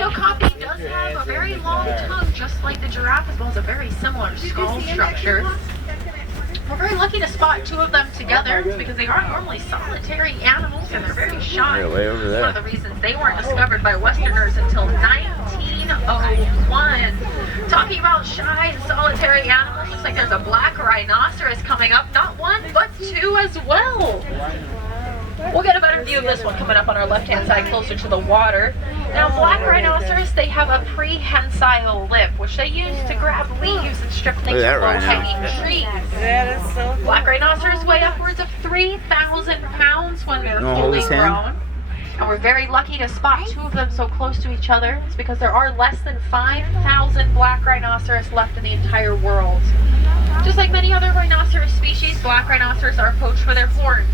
okapi does have a very long tongue, just like the giraffe, as well as a very similar skull structure. We're very lucky to spot two of them together because they are normally solitary animals and they're very shy. Way over there. One of the reasons they weren't discovered by Westerners until 1901. Talking about shy and solitary animals, looks like there's a black rhinoceros coming up. Not one, but two as well. We'll get a better view of this one coming up on our left-hand side closer to the water. Now, black rhinoceros, they have a prehensile lip, which they use to grab leaves and strip things from low-hanging trees. That is so cool. Black rhinoceros weigh upwards of 3,000 pounds when they're fully grown. And we're very lucky to spot two of them so close to each other. It's because there are less than 5,000 black rhinoceros left in the entire world. Just like many other rhinoceros species, black rhinoceros are poached for their horns.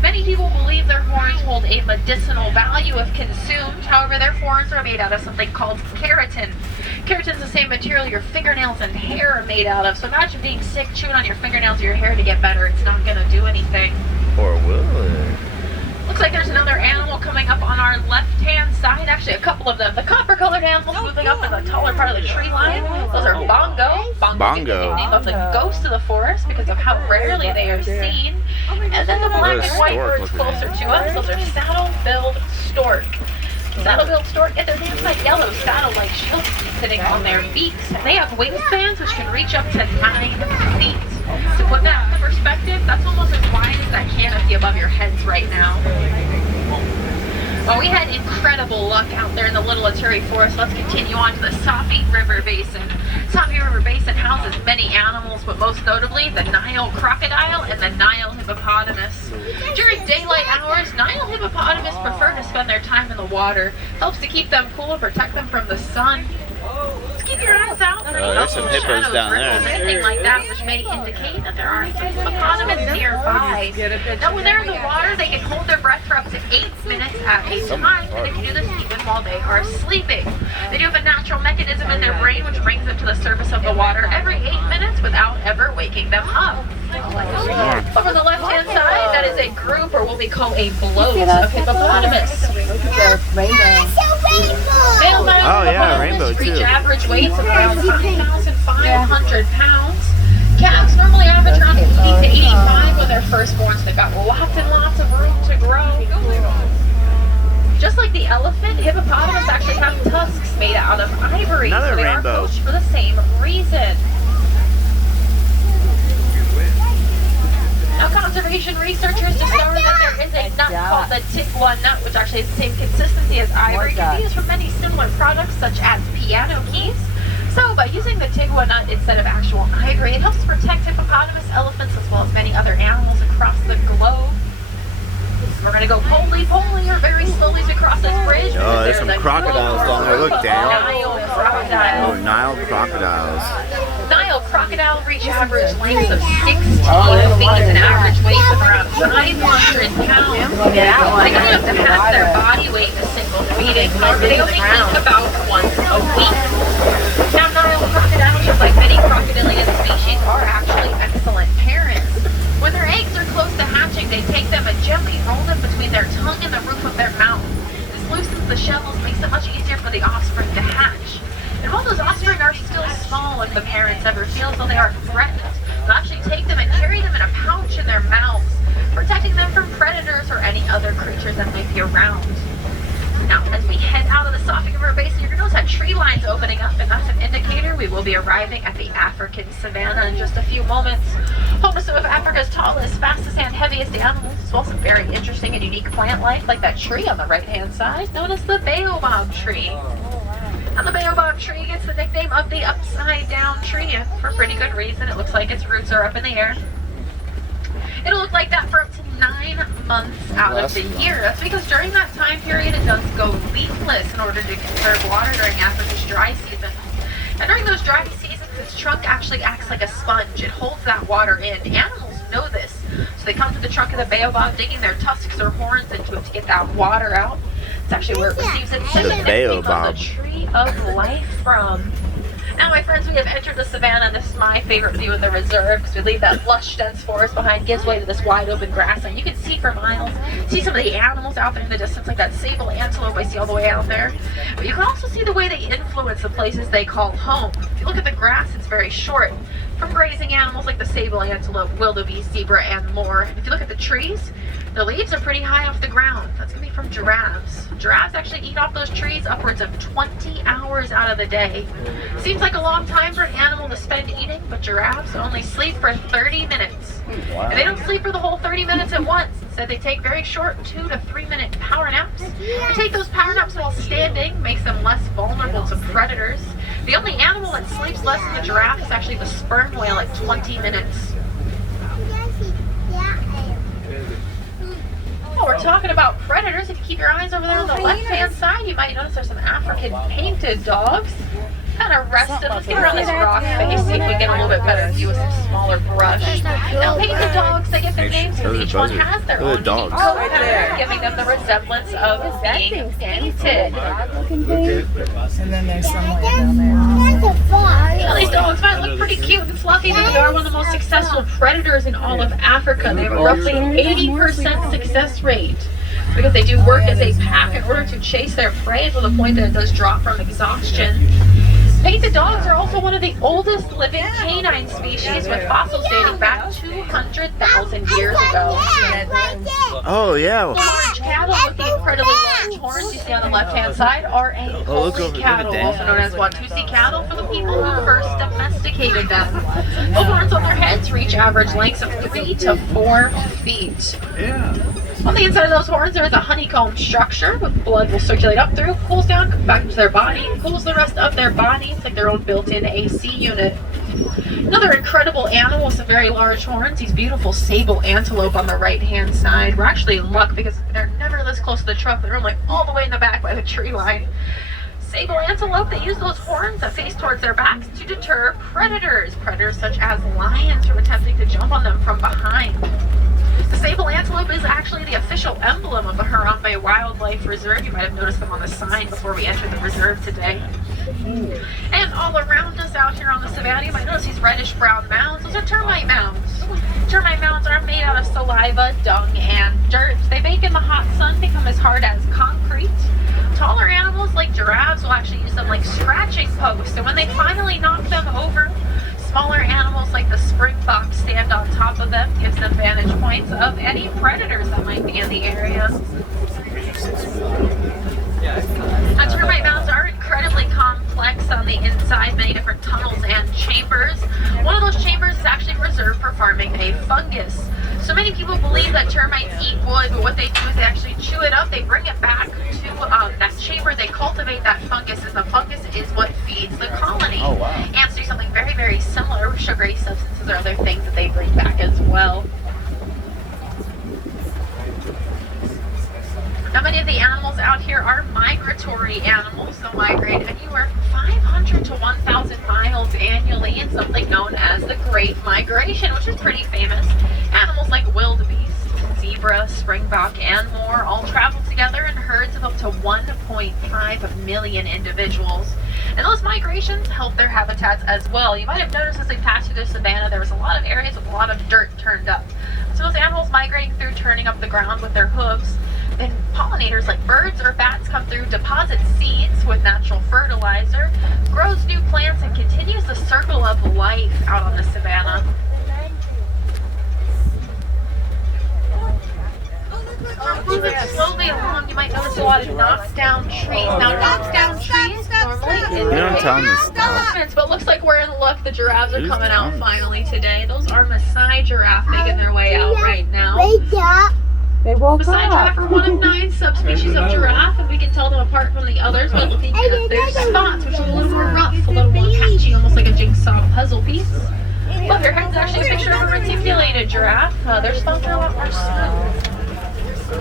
Many people believe their horns hold a medicinal value if consumed. However, their horns are made out of something called keratin. Keratin is the same material your fingernails and hair are made out of. So imagine being sick, chewing on your fingernails or your hair to get better. It's not going to do anything. Or will it? Looks like there's another animal coming up on our left-hand side. Actually, a couple of them. The copper-colored animals moving up in the taller part of the tree line. Those are bongo. Bongo. The nickname of the ghost of the forest because of how rarely they are seen. And then the black and white birds closer to us. Those are saddle-billed stork. Saddle-billed stork get their names like yellow saddle-like shields sitting on their beaks. And they have wingspans which can reach up to 9 feet. To put that into perspective, that's almost as wide as that canopy above your heads right now. Well, we had incredible luck out there in the Little Aturi Forest. Let's continue on to the Safi River Basin. Safi River Basin houses many animals, but most notably the Nile crocodile and the Nile hippopotamus. During daylight hours, Nile hippopotamus prefer to spend their time in the water. Helps to keep them cool and protect them from the sun. Just keep your eyes out for any there's some hippos down there. anything like that, which may indicate that there are some hippopotamus nearby. Now, when they're in the water, they can hold their breath for up to 8 minutes at a time, and they can do this even while they are sleeping. They do have a natural mechanism in their brain which brings them to the surface of the water every 8 minutes without ever waking them up. Over the left-hand side, that is a group, or what we call a bloat of hippopotamus. Male Nile hippopotamus reach average weights of around 5,500 pounds. Calves normally average around 80 to 85 when they're first born, so they've got lots and lots of room to grow. Just like the elephant, hippopotamus actually have tusks made out of ivory. Another so they rainbow. are poached for the same reason. Now, conservation researchers discovered that there is a nut called the tigua nut, which actually has the same consistency as ivory. It can be used for many similar products, such as piano keys. So, by using the tigua nut instead of actual ivory, it helps protect hippopotamus, elephants, as well as many other animals across the globe. We're going to go poly or very slowly to cross this bridge. Oh, there's some crocodiles down there. Look, Dan. Nile crocodiles. Oh, Nile crocodiles. Nile crocodile reach average lengths of 16 feet and an average weight of around 500 pounds. They don't have to half their body weight in a single feeding. They only eat about once a week. Now, Nile crocodiles, just like many crocodilian species, are actually excellent parents. When their eggs are close to hatching, they take them and gently roll them between their tongue and the roof of their mouth. This loosens the shells, makes it much easier for the offspring to hatch. And while those offspring are still small, if the parents ever feel as though they are threatened, they'll actually take them and carry them in a pouch in their mouths, protecting them from predators or any other creatures that might be around. Now, as we head out of the Safi River Basin, you're going to notice that tree lines opening up, and that's an indicator we will be arriving at the African savanna in just a few moments. Home to some of Africa's tallest, fastest, and heaviest animals, as well as some very interesting and unique plant life, like that tree on the right-hand side, known as the baobab tree. And the baobab tree gets the nickname of the upside-down tree, and for pretty good reason. It looks like its roots are up in the air. It'll look like that for up to 9 months out of the year. That's because during that time period, it does go leafless in order to conserve water during Africa's dry season. And during those dry seasons, its trunk actually acts like a sponge. It holds that water in. Animals know this. So they come to the trunk of the baobab, digging their tusks or horns into it to get that water out. It's actually where it receives its nickname of the tree of life from. Now, my friends, we have entered the savannah. This is my favorite view of the reserve because we leave that lush, dense forest behind, gives way to this wide open grassland. You can see for miles, see some of the animals out there in the distance, like that sable antelope I see all the way out there. But you can also see the way they influence the places they call home. If you look at the grass, it's very short. From grazing animals like the sable antelope, wildebeest, zebra, and more. And if you look at the trees, the leaves are pretty high off the ground. That's going to be from giraffes. Giraffes actually eat off those trees upwards of 20 hours out of the day. Seems like a long time for an animal to spend eating, but giraffes only sleep for 30 minutes. Wow. And they don't sleep for the whole 30 minutes at once. Instead, they take very short 2 to 3 minute power naps. They take those power naps while standing, makes them less vulnerable to predators. The only animal that sleeps less than the giraffe is actually the sperm whale at 20 minutes. Oh, we're talking about predators. If you keep your eyes over there on the left-hand side, you might notice there's some African painted dogs. Kind of restive. Let's get around this rock face, see if we can get a little bit better view with some smaller brush. Now, painted dogs, they get their names because each one has their own unique color pattern, giving them the resemblance of being painted. And then there's some way down there. Now, these dogs might look pretty cute and fluffy, but they are one of the most successful predators in all of Africa. They have a roughly 80% success rate because they do work as a pack in order to chase their prey to the point that it does drop from exhaustion. Painted dogs are also one of the oldest living canine species, with fossils dating back 200,000 years ago. Oh, yeah. Large cattle with the incredibly large horns you see on the left-hand side are a holy cattle, also known as Watusi cattle, for the people who first domesticated them. The horns on their heads reach average lengths of 3 to 4 feet. On the inside of those horns, there is a honeycomb structure with blood will circulate up through, cools down, comes back into their body, cools the rest of their body. It's like their own built-in AC unit. Another incredible animal with some very large horns, these beautiful sable antelope on the right-hand side. We're actually in luck because they're never this close to the truck. They're only all the way in the back by the tree line. Sable antelope, they use those horns that face towards their backs to deter predators. Predators such as lions from attempting to jump on them from behind. The sable antelope is actually the official emblem of the Harambe Wildlife Reserve. You might have noticed them on the sign before we entered the reserve today. And all around us out here on the savannah, you might notice these reddish-brown mounds. Those are termite mounds. Termite mounds are made out of saliva, dung, and dirt. They bake in the hot sun, become as hard as concrete. Taller animals like giraffes will actually use them like scratching posts, and when they finally knock them over, smaller animals like the springbok stand on top of them, gives them vantage points of any predators that might be in the area. Now, termite mounds are incredibly complex on the inside, many different tunnels and chambers. One of those chambers is actually reserved for farming a fungus. So many people believe that termites eat wood, but what they do is they actually chew it up, they bring it back to that chamber, they cultivate that fungus, and the fungus is what feeds the colony. Oh, wow. Ants do something very, very similar with sugary substances or other things that they bring back as well. Now, many of the animals out here are migratory animals. They'll migrate anywhere from 500 to 1,000 miles annually in something known as the Great Migration, which is pretty famous. Animals like wildebeest, zebra, springbok, and more all travel together in herds of up to 1.5 million individuals. And those migrations help their habitats as well. You might have noticed as they passed through the savannah, there was a lot of areas with a lot of dirt turned up. So those animals migrating through, turning up the ground with their hooves. Then pollinators like birds or bats come through, deposit seeds with natural fertilizer, grows new plants, and continues the circle of life out on the savannah. Moving slowly along, you might notice a lot of knockdown trees. Now, knockdown trees normally You don't tell me to stop. elephants, but looks like we're in luck. The giraffes are coming out finally today. Those are Maasai giraffe making their way out right now. They woke Maasai giraffe are one of 9 subspecies of giraffe, and we can tell them apart from the others by looking at their spots, which are a little more rough, a little more patchy, almost like a jigsaw puzzle piece. Above their head's actually a picture of a reticulated giraffe. Their spots are a lot more smooth. Oh,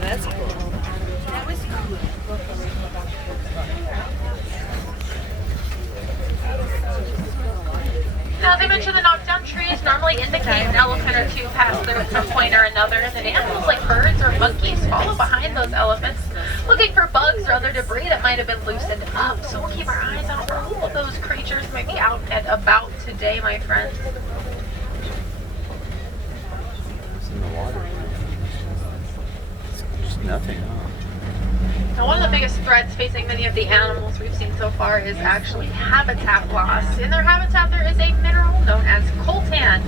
that's cool. Now, they mentioned the knockdown trees normally indicate an elephant or two pass through at some point or another, and then animals like birds or monkeys follow behind those elephants, looking for bugs or other debris that might have been loosened up. So we'll keep our eyes out for all of those creatures that might be out and about today, my friends. It's in the water. It's just nothing, huh? Now, one of the biggest threats facing many of the animals we've seen so far is actually habitat loss. In their habitat, there is a mineral known as coltan.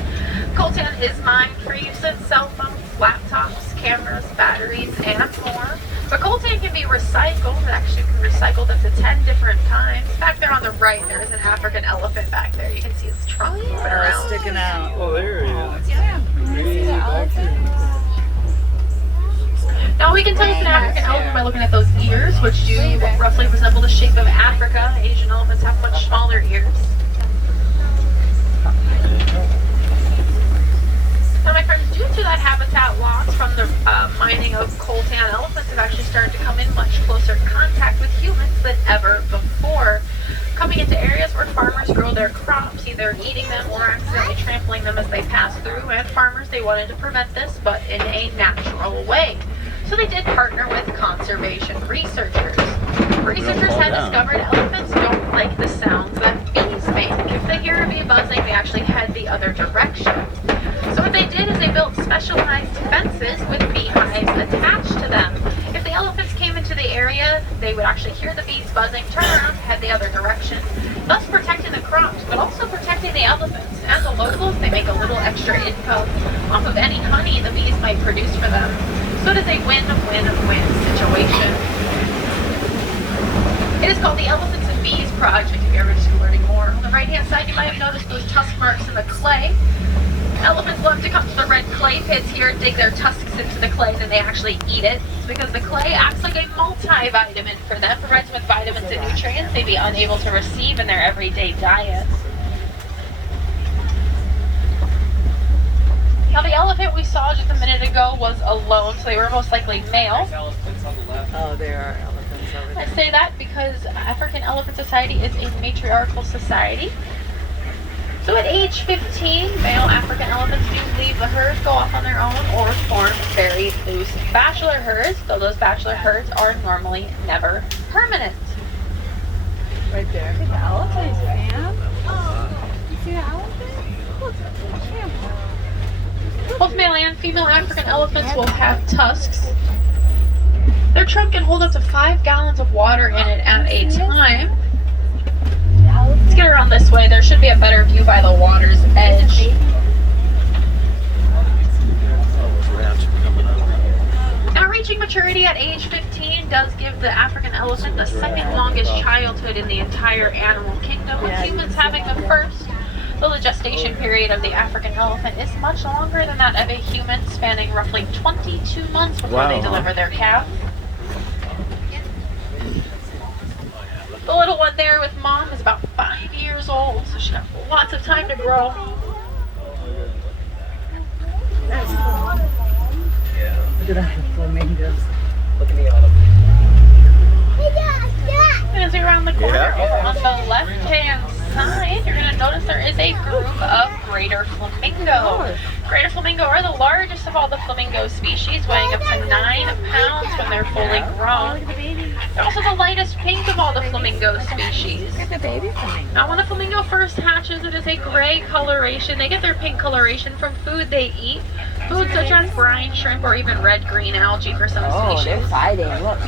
Coltan is mined for use in cell phones, laptops, cameras, batteries, and more. But coltan can be recycled. It actually can be recycled up to 10 different times. Back there on the right, there is an African elephant back there. You can see its trunk moving around. Sticking out. Oh, there he is. Yeah. See the elephant? Now we can tell it's an African elephant by looking at those ears, which do roughly resemble the shape of Africa. Asian elephants have much smaller ears. Now, my friends, due to that habitat loss from the mining of coltan, elephants have actually started to come in much closer contact with humans than ever before. Coming into areas where farmers grow their crops, either eating them or accidentally trampling them as they pass through, and farmers, they wanted to prevent this, but in a natural way. So they did partner with conservation researchers. Researchers had discovered elephants don't like the sounds that bees make. If they hear a bee buzzing, they actually head the other direction. So what they did is they built specialized fences with beehives attached to them. If the elephants came into the area, they would actually hear the bees buzzing, turn around, head the other direction, thus protecting the crops, but also protecting the elephants. And the locals, they make a little extra income off of any honey the bees might produce for them. So it is a win-win-win situation. It is called the Elephants and Bees Project, if you're interested in learning more. On the right-hand side, you might have noticed those tusk marks in the clay. Elephants love to come to the red clay pits here, dig their tusks into the clay, and they actually eat it. It's because the clay acts like a multivitamin for them, provides them with vitamins and nutrients they'd be unable to receive in their everyday diet. Now, the elephant we saw just a minute ago was alone, so they were most likely male. Oh, there are elephants over I there. say that because African Elephant Society is a matriarchal society. So at age 15, male African elephants do leave the herd, go off on their own, or form very loose bachelor herds, though those bachelor herds are normally never permanent. Right there. Look at the elephants, man. You see the elephant? Look, Both male and female African elephants will have tusks. Their trunk can hold up to 5 gallons of water in it at a time. Let's get around this way. There should be a better view by the water's edge. Now, reaching maturity at age 15 does give the African elephant the second longest childhood in the entire animal kingdom, with humans having the first. Though the gestation period of the African elephant is much longer than that of a human, spanning roughly 22 months before they deliver their calf. The little one there with mom is about 5 years old, so she has lots of time to grow. Look at that flamingos. Look at the elephant. As we round the corner over on the left-hand side, you're going to notice there is a group of greater flamingo. Greater flamingo are the largest of all the flamingo species, weighing up to 9 pounds when they're fully grown. They're also the lightest pink of all the flamingo species. the baby flamingo. Now, when a flamingo first hatches, it is a gray coloration. They get their pink coloration from food they eat. Food such as brine shrimp or even red-green algae for some Oh, species. they're fighting. Look.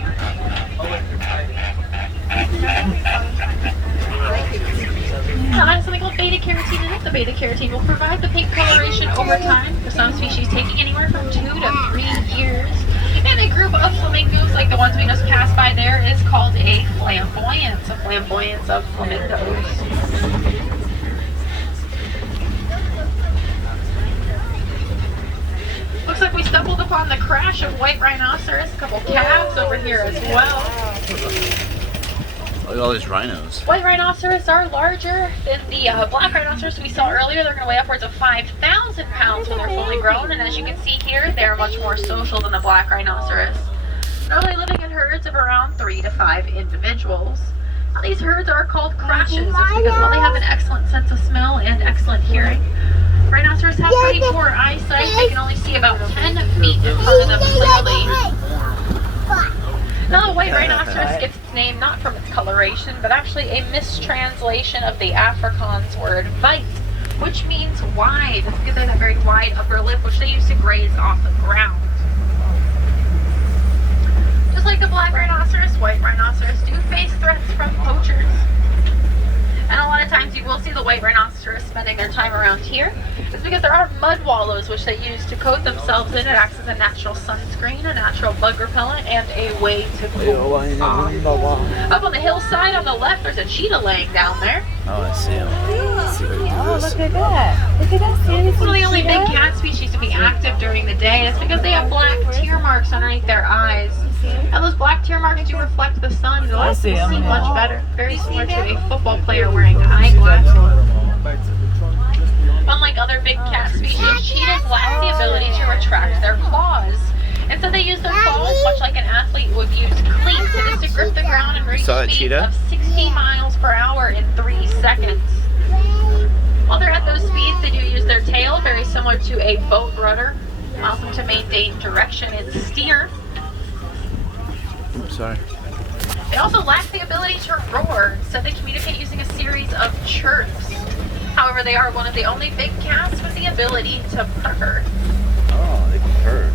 Now, that is something called beta-carotene in it. The beta-carotene will provide the pink coloration over time, for some species taking anywhere from 2 to 3 years. And a group of flamingos, like the ones we just passed by there, is called a flamboyance of flamingos. Looks like we stumbled upon the crash of white rhinoceros, a couple calves over here as well. Look at all these rhinos. White rhinoceros are larger than the black rhinoceros we saw earlier. They're going to weigh upwards of 5,000 pounds when they're fully grown, and as you can see here, they're much more social than the black rhinoceros. Normally living in herds of around 3 to 5 individuals. Now, these herds are called crashes. It's because while they have an excellent sense of smell and excellent hearing, rhinoceros have pretty poor eyesight. They can only see about 10 feet in front of them clearly. Now, the white rhinoceros gets its name not from its coloration, but actually a mistranslation of the Afrikaans word "weit," which means wide. That's because they have a very wide upper lip, which they use to graze off the ground. Just like the black rhinoceros, white rhinoceros do face threats from poachers. And a lot of times you will see the white rhinoceros spending their time around here. It's because there are mud wallows which they use to coat themselves in. It acts as a natural sunscreen, a natural bug repellent, and a way to cool off. Up on the hillside on the left, there's a cheetah laying down there. Oh, I see him. Oh, look at that. Look at that, Sandy. It's one of the only big cat species to be active during the day. It's because they have black tear marks underneath their eyes. And those black tear marks do reflect the sun. It lets them see much better. Very similar to a football player wearing eyeglasses. Unlike other big cat species, cheetahs lack the ability to retract their claws. And so they use their claws much like an athlete would use cleats. It is to grip the ground and reach speeds of 60 miles per hour in 3 seconds. While they're at those speeds, they do use their tail, very similar to a boat rudder. Allows them to maintain direction and steer. Sorry. They also lack the ability to roar, so they communicate using a series of chirps. However, they are one of the only big cats with the ability to purr. Oh, they can purr.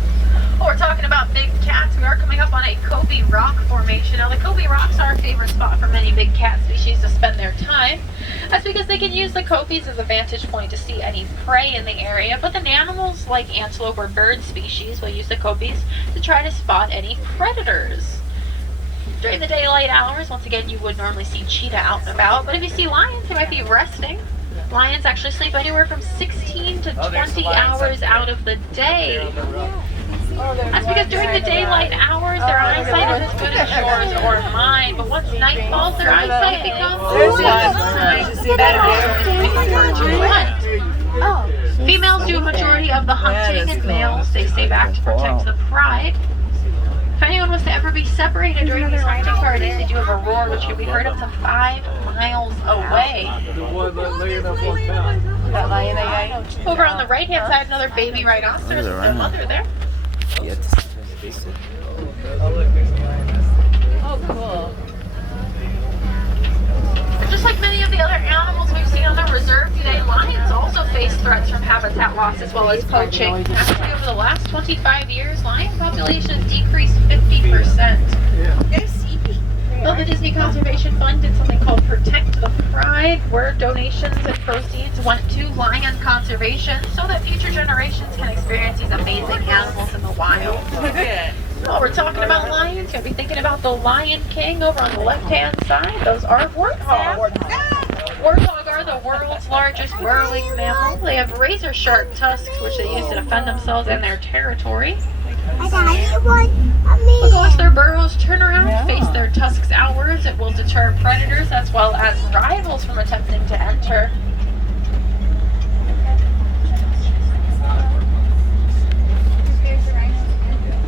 Well, we're talking about big cats. We are coming up on a Kobe Rock formation. Now, the Kobe Rocks are a favorite spot for many big cat species to spend their time. That's because they can use the Kobe's as a vantage point to see any prey in the area, but the animals like antelope or bird species will use the Kobe's to try to spot any predators. During the daylight hours, once again, you would normally see cheetah out and about, but if you see lions, they might be resting. Lions actually sleep anywhere from 16 to 20 hours out of the day. That's because during the daylight hours, their eyesight is as good as yours or mine, but once night falls, their eyesight becomes better. Females do a majority of the hunting, and males, they stay back to protect the pride. If anyone was to ever be separated during these hunting parties, they do have a roar which can be heard up to 5 miles away. Over on the right-hand side, another baby rhinoceros with their mother there. Oh, cool. Just like many of the other animals we've seen on the reserve today, lions also face threats from habitat loss as well as poaching. Actually, over the last 25 years, lion populations decreased 50%. Well, the Disney Conservation Fund did something called Protect the Pride, where donations and proceeds went to lion conservation so that future generations can experience these amazing animals in the wild. While we're talking about lions, you'll be thinking about the Lion King over on the left-hand side. Those are warthogs. Warthogs are the world's largest burrowing mammal. They have razor-sharp tusks, which they use to defend themselves and their territory. But once their burrows turn around, face their tusks outwards, it will deter predators as well as rivals from attempting to enter.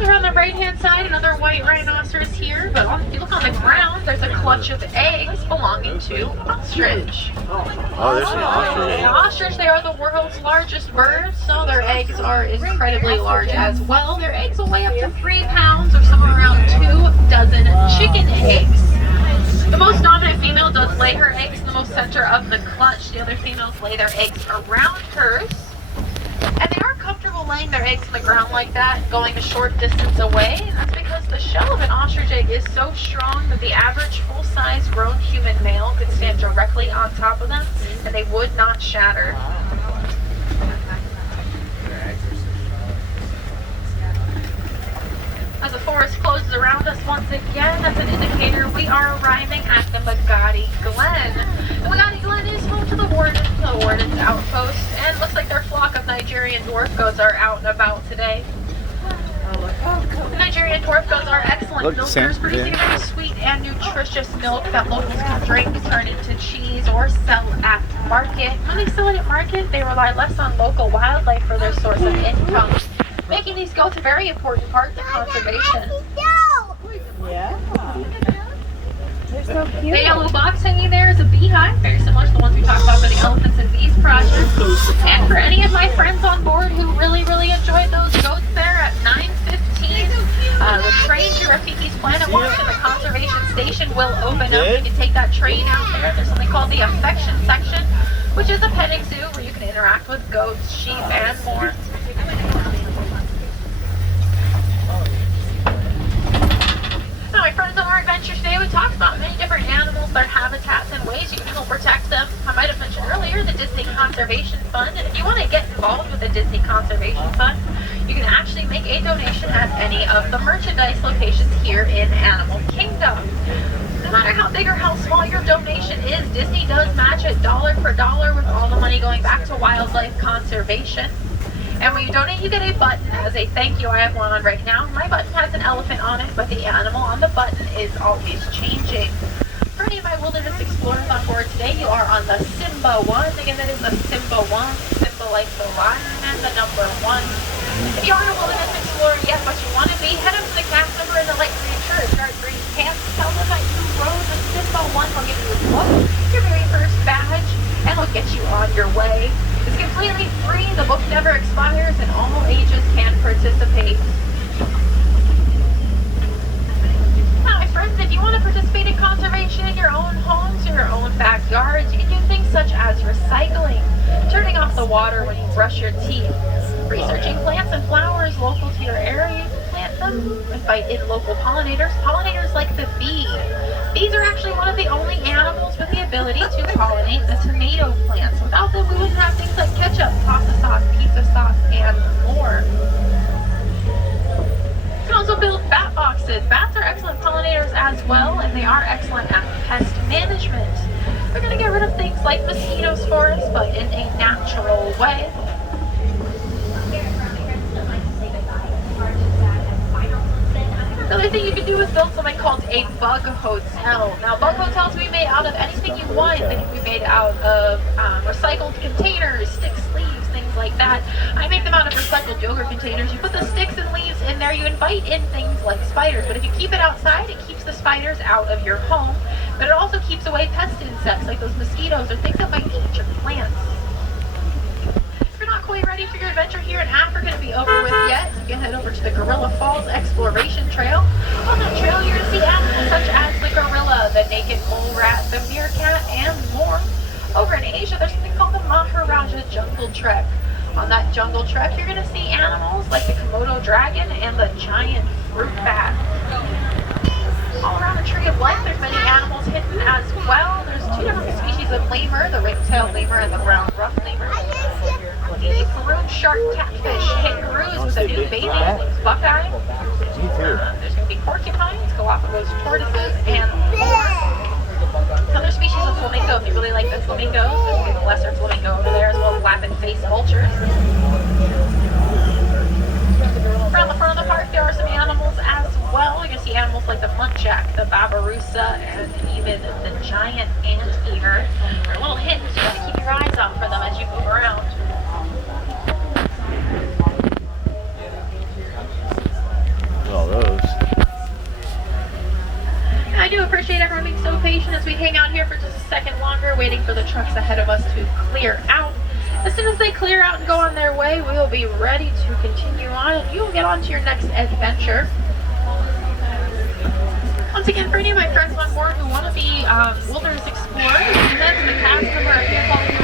Over on the right-hand side, another white rhinoceros here, but if you look on the ground, there's a clutch of eggs belonging to ostrich. Oh, there's an ostrich. An ostrich, they are the world's largest birds, so their eggs are incredibly large as well. Their eggs will weigh up to 3 pounds or somewhere around 2 dozen chicken eggs. The most dominant female does lay her eggs in the most center of the clutch. The other females lay their eggs around hers. And they are comfortable laying their eggs on the ground like that, going a short distance away. And that's because the shell of an ostrich egg is so strong that the average full-size grown human male could stand directly on top of them and they would not shatter. As the forest closes around us once again, that's an indicator we are arriving at the Magadi Glen. The Magadi Glen is home to the Warden's outpost, and looks like their flock of Nigerian dwarf goats are out and about today. The Nigerian dwarf goats are excellent milkers, producing a very sweet and nutritious milk that locals can drink, turn into cheese, or sell at market. When they sell it at market, they rely less on local wildlife for their source of income, making these goats a very important part of conservation. Yeah. They're so cute. The yellow box hanging there is a beehive, very similar to the ones we talked about for the Elephants and Bees project. And for any of my friends on board who really enjoyed those goats there at 9:15, The train to Rafiki's Planet Walk and the conservation station will open up. You can take that train out there. There's something called the affection section, which is a petting zoo where you can interact with goats, sheep, and more. Now, my friends, on our adventure today, we talked about many different animals, their habitats, and ways you can help protect them. I might have mentioned earlier the Disney Conservation Fund, and if you want to get involved with the Disney Conservation Fund, you can actually make a donation at any of the merchandise locations here in Animal Kingdom. No matter how big or how small your donation is, Disney does match it dollar for dollar, with all the money going back to wildlife conservation. And when you donate, you get a button as a thank you. I have one on right now. My button has an elephant on it, but the animal on the button is always changing. For any of my wilderness explorers on board today, you are on the Simba 1. Again, that is the Simba 1. Simba like the lion and the number 1. If you aren't a wilderness explorer yet, but you want to be, head up to the cast member in the light green shirt, dark green pants. Tell them that you rode the Simba 1. They'll give you a book, your very first badge, and they'll get you on your way. It's completely free, the book never expires, and all ages can participate. Now, my friends, if you want to participate in conservation in your own homes or your own backyards, you can do things such as recycling, turning off the water when you brush your teeth, researching plants and flowers local to your area. Plant them, invite in local pollinators. Pollinators like the bee. Bees are actually one of the only animals with the ability to pollinate the tomato plants. Without them, we wouldn't have things like ketchup, pasta sauce, pizza sauce, and more. You can also build bat boxes. Bats are excellent pollinators as well, and they are excellent at pest management. They're going to get rid of things like mosquitoes for us, but in a natural way. Another thing you can do is build something called a bug hotel. Now, bug hotels can be made out of anything you want. They can be made out of recycled containers, sticks, leaves, things like that. I make them out of recycled yogurt containers. You put the sticks and leaves in there. You invite in things like spiders. But if you keep it outside, it keeps the spiders out of your home. But it also keeps away pest insects like those mosquitoes or things that might eat your plants. Quite ready for your adventure here in Africa to be over with yet, you can head over to the Gorilla Falls Exploration Trail. On that trail, you're going to see animals such as the gorilla, the naked mole rat, the meerkat, and more. Over in Asia, there's something called the Maharaja Jungle Trek. On that jungle trek, you're going to see animals like the Komodo dragon and the giant fruit bat. All around the Tree of Life, there's many animals hidden as well. There's two different species of lemur, the ring-tailed lemur and the brown rough lemur. The maroon shark catfish kangaroos with a new baby named Buckeye. There's going to be porcupines, Galapagos tortoises, and more. Other species of flamingo, if you really like the flamingos, there's going to be the lesser flamingo over there, as well as lappet-faced vultures. Around the front of the park, there are some animals as well. You're going to see animals like the muntjac, the babirusa, and even the giant anteater. They're a little hidden, so you got to keep your eyes out for them as you move around. All those. I do appreciate everyone being so patient as we hang out here for just a second longer, waiting for the trucks ahead of us to clear out. As soon as they clear out and go on their way, we will be ready to continue on, and you will get on to your next adventure. Once again, for any of my friends on board who want to be wilderness explorers, you can head to the cast member here called